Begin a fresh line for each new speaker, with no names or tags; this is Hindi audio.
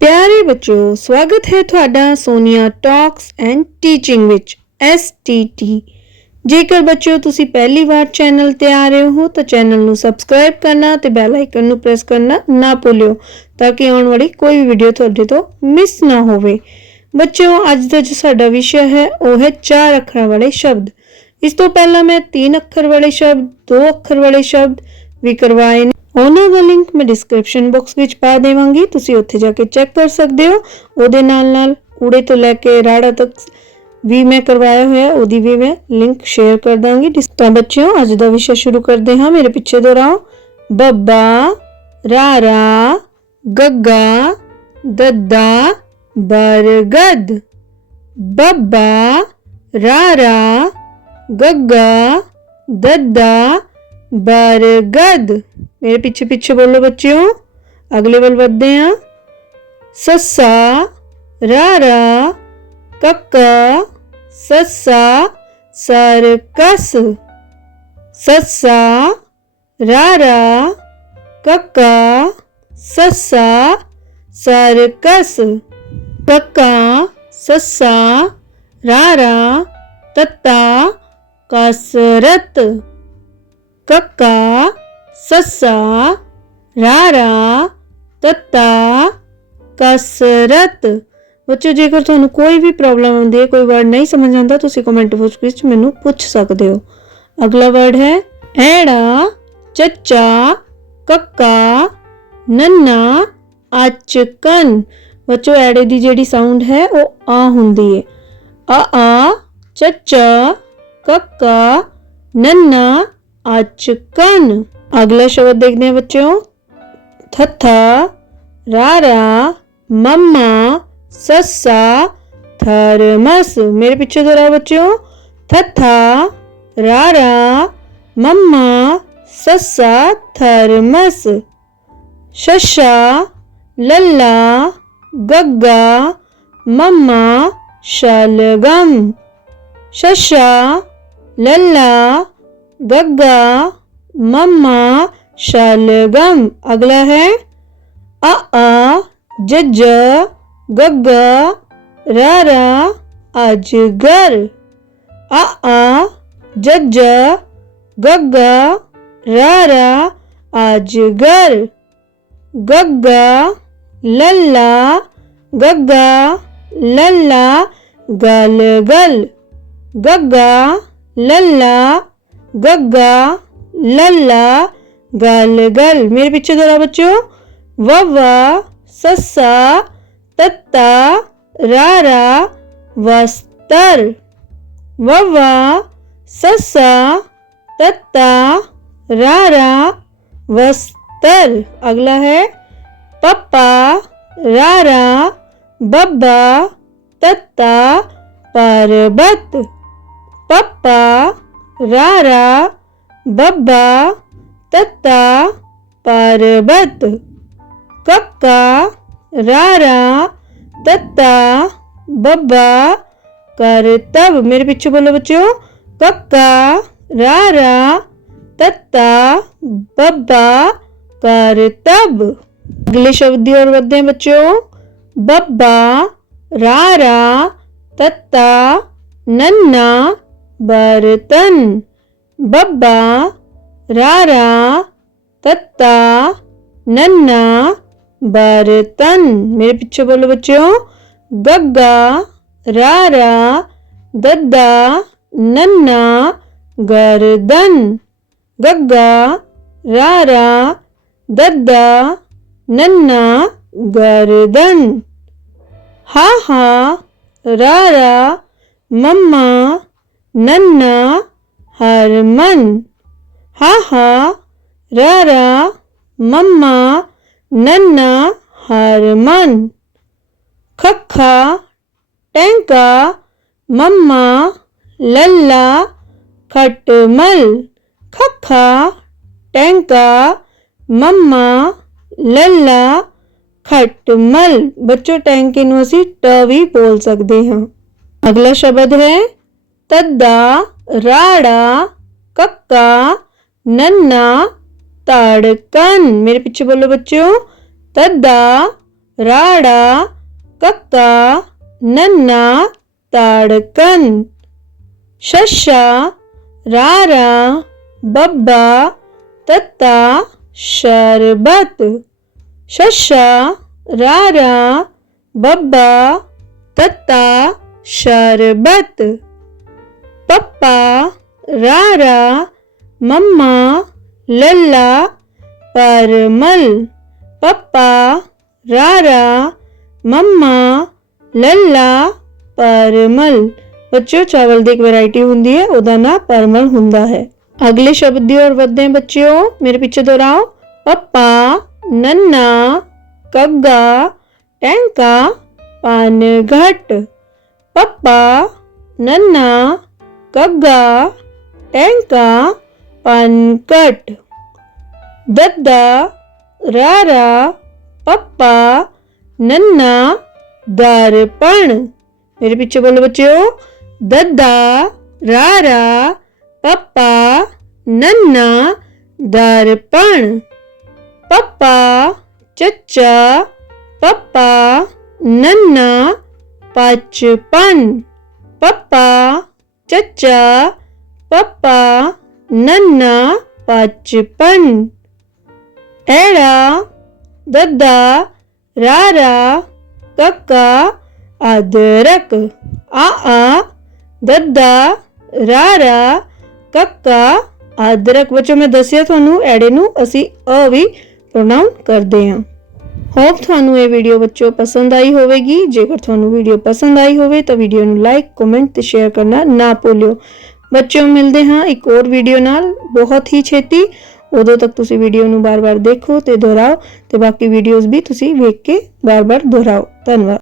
ਪਿਆਰੇ ਬੱਚੋ, ਸਵਾਗਤ ਹੈ ਤੁਹਾਡਾ ਸੋਨੀਆ ਟਾਕਸ ਐਂਡ ਟੀਚਿੰਗ ਵਿੱਚ STT ਜੇਕਰ ਬੱਚਿਓ ਤੁਸੀਂ ਪਹਿਲੀ ਵਾਰ ਚੈਨਲ ਤੇ ਆ ਰਹੇ ਹੋ, ਤਾਂ ਚੈਨਲ ਨੂੰ ਸਬਸਕ੍ਰਾਈਬ ਕਰਨਾ ਤੇ ਬੈਲ ਆਈਕਨ ਨੂੰ ਪ੍ਰੈਸ ਕਰਨਾ ਨਾ ਭੁੱਲਿਓ, ਤਾਂ ਕਿ ਆਉਣ ਵਾਲੀ ਕੋਈ ਵੀ ਵੀਡੀਓ ਤੁਹਾਡੇ ਤੋਂ ਮਿਸ ਨਾ ਹੋਵੇ। ਬੱਚਿਓ ਅੱਜ ਦਾ ਜੋ ਸਾਡਾ ਵਿਸ਼ਾ ਹੈ, ਉਹ ਹੈ ਚਾਰ ਅੱਖਰਾਂ ਵਾਲੇ ਸ਼ਬਦ। ਇਸ ਤੋਂ ਪਹਿਲਾਂ ਮੈਂ ਤਿੰਨ ਅੱਖਰ ਵਾਲੇ ਸ਼ਬਦ, ਦੋ ਅੱਖਰ ਵਾਲੇ ਸ਼ਬਦ ਵੀ ਕਰਵਾਏ ਨੇ। ਉਹਨਾਂ ਦਾ ਲਿੰਕ ਮੈਂ ਡਿਸਕ੍ਰਿਪਸ਼ਨ ਬਾਕਸ ਵਿੱਚ ਪਾ ਦੇਵਾਂਗੀ ਤੁਸੀਂ ਉੱਥੇ ਜਾ ਕੇ ਚੈੱਕ ਕਰ ਸਕਦੇ ਹੋ ਉਹਦੇ ਨਾਲ ਨਾਲ ਊੜੇ ਤੋਂ ਲੈ ਕੇ ਰਾੜਾ ਤੱਕ ਵੀ ਮੈਂ ਕਰਵਾਇਆ ਹੋਇਆ ਉਹਦੀ ਵੀ ਮੈਂ ਲਿੰਕ ਸ਼ੇਅਰ ਕਰ ਦਾਂਗੀ ਜਿਸ ਤਾਂ ਬੱਚਿਓ ਅੱਜ ਦਾ ਵਿਸ਼ਾ ਸ਼ੁਰੂ ਕਰਦੇ ਹਾਂ ਮੇਰੇ ਪਿੱਛੇ ਦੁਹਰਾਓ ਬੱਬਾ ਰਾਰਾ ਗੱਗਾ ਦੱਦਾ ਬਰਗਦ ਬੱਬਾ ਰਾਰਾ ਗੱਗਾ ਦੱਦਾ ਬਰਗਦ मेरे पीछे पीछे बोलो बच्चों अगले बल बढ़ते हैं सस्सा रा रा कक्का ससा सरकस, सस्सा रा रा कक्का ससा सरकस, कक्का, सस्सा रा रा तत्ता, कसरत, कक्का ਸੱਸਾ, ਰਾਰਾ, ਤੱਤਾ, ਕਸਰਤ। ਬੱਚੋ, ਜੇਕਰ ਤੁਹਾਨੂੰ ਕੋਈ ਵੀ ਪ੍ਰੋਬਲਮ ਆਉਂਦੀ ਹੈ, ਕੋਈ ਵਰਡ ਨਹੀਂ ਸਮਝ ਆਉਂਦਾ, ਤੁਸੀਂ ਕਮੈਂਟ ਬਾਕਸ ਵਿੱਚ ਮੈਨੂੰ ਪੁੱਛ ਸਕਦੇ ਹੋ। ਅਗਲਾ ਵਰਡ ਹੈ, ਐੜਾ, ਚੱਚਾ, ਕੱਕਾ, ਨੰਨਾ ਅਚਕਨ ਬੱਚੋ, ਐੜੇ ਦੀ ਜਿਹੜੀ ਸਾਊਂਡ ਹੈ, ਉਹ ਆ ਹੁੰਦੀ ਹੈ। ਆ ਆ, ਚੱਚਾ, ਕੱਕਾ, ਨੰਨਾ ਅਚਕਨ अगला शब्द देखते हैं बच्चों। थथा रारा, मम्मा, सस्सा, थर्मस। मेरे पीछे दोहराओ बच्चों। थथा रारा, मम्मा, सस्सा, थर्मस। शशा लल्ला, गग्गा, मम्मा, शलगम। शशा लल्ला, गग्गा मम्मा शलगम। अगला है, अ, आ, जज, गग, र अजगर। अ, आ, जज, गग, रा अजगर। गग्गा लल्ला ग लल्ला, गलगल। गग्गा लल्ला गग्गा लल्ला गल गल मेरे पीछे दोहरा बच्चों। ववा सस्सा, तत्ता, रारा, वस्तर। ववा सस्सा, तत्ता, रारा, वस्तर। अगला है, पप्पा, रारा, बब्बा, तत्ता, पर्वत। पप्पा, रारा बब्बा, तत्ता, पर्वत, कक्का, रारा, तत्ता, बब्बा करतब मेरे पीछे बोलो बच्चों, कक्का, रारा, तत्ता, बब्बा करतब अगले शब्द और बढ़ते हैं बच्चों। बब्बा, रारा, तत्ता, नन्ना, बर्तन। बब्बा, रारा, तत्ता, नन्ना, बर्तन। मेरे पीछे बोलो बच्चों। गग्गा रारा, दद्दा, नन्ना, गर्दन। गग्गा रारा, दद्दा, नन्ना, गर्दन। हा हा, रारा, मम्मा, नन्ना हरमन हा हा, रा मम्मा, नन्ना हरमन खखा, टैंका, मम्मा, लल्ला, खटमल। खखा, टैंका, मम्मा, लल्ला, खटमल। बच्चों, टैंक के नुसी ट भी बोल सकते हैं। अगला शब्द है, तद्दा। राड़ा, कक्का, नन्ना ताड़कन मेरे पीछे बोलो बच्चों। तद्दा, राड़ा, कक्का, नन्ना ताड़कन शशा, रारा, बब्बा, तत्ता, शरबत। शशा, रारा, बब्बा, तत्ता, शरबत। पप्पा, रारा, मम्मा, लल्ला, परमल, पप्पा, रारा, मम्मा, लल्ला, परमल। बच्चों चावल की एक वैरायटी होंगी है, ओदा परमल होंगे है। अगले शब्द की ओर बढ़ते हैं बच्चों मेरे पीछे दोहराओ। पप्पा, नन्ना, कग्गा, टैंका, पानघट। पप्पा, नन्ना कग्गा टैंका पनकट दद्दा, रारा, पप्पा, नन्ना, दर्पण। मेरे पीछे बोलो बच्चे, दद्दा, रारा, पप्पा, नन्ना, दर्पण। पप्पा, चच्चा, पप्पा, नन्ना, पचपन। पप्पा ਚੱਚਾ, ਪਪਾ, ਨੰਨਾ, ਪਚਪਨ। ਐੜਾ ਦੱਦਾ, ਰਾਰਾ, ਕੱਕਾ, ਅਦਰਕ। ਆ ਆ ਦੱਦਾ, ਰਾਰਾ, ਕੱਕਾ, ਅਦਰਕ। ਬੱਚੋ ਮੈਂ ਦੱਸਿਆ ਤੁਹਾਨੂੰ, ਐੜੇ ਨੂੰ ਅਸੀਂ ਅ ਵੀ ਪ੍ਰੋਨਾਊਨ ਕਰਦੇ ਹਾਂ। ਹੋਪ ਤੁਹਾਨੂੰ ਇਹ ਵੀਡੀਓ ਬੱਚੋ ਪਸੰਦ ਆਈ ਹੋਵੇਗੀ। ਜੇਕਰ ਤੁਹਾਨੂੰ ਵੀਡੀਓ ਪਸੰਦ ਆਈ ਹੋਵੇ ਤਾਂ ਵੀਡੀਓ ਨੂੰ ਲਾਈਕ ਕਮੈਂਟ ਤੇ ਸ਼ੇਅਰ ਕਰਨਾ ਨਾ ਭੁੱਲਿਓ। ਬੱਚਿਓ, ਮਿਲਦੇ ਹਾਂ ਇੱਕ ਹੋਰ ਵੀਡੀਓ ਨਾਲ। ਬਹੁਤ ਹੀ ਛੇਤੀ। ਉਦੋਂ ਤੱਕ ਤੁਸੀਂ ਵੀਡੀਓ ਨੂੰ ਬਾਰ-ਬਾਰ ਦੇਖੋ ਤੇ ਦੁਹਰਾਓ ਤੇ ਬਾਕੀ ਵੀਡੀਓਜ਼ ਵੀ ਤੁਸੀਂ ਵੇਖ ਕੇ ਬਾਰ-ਬਾਰ ਦੁਹਰਾਓ। ਧੰਨਵਾਦ।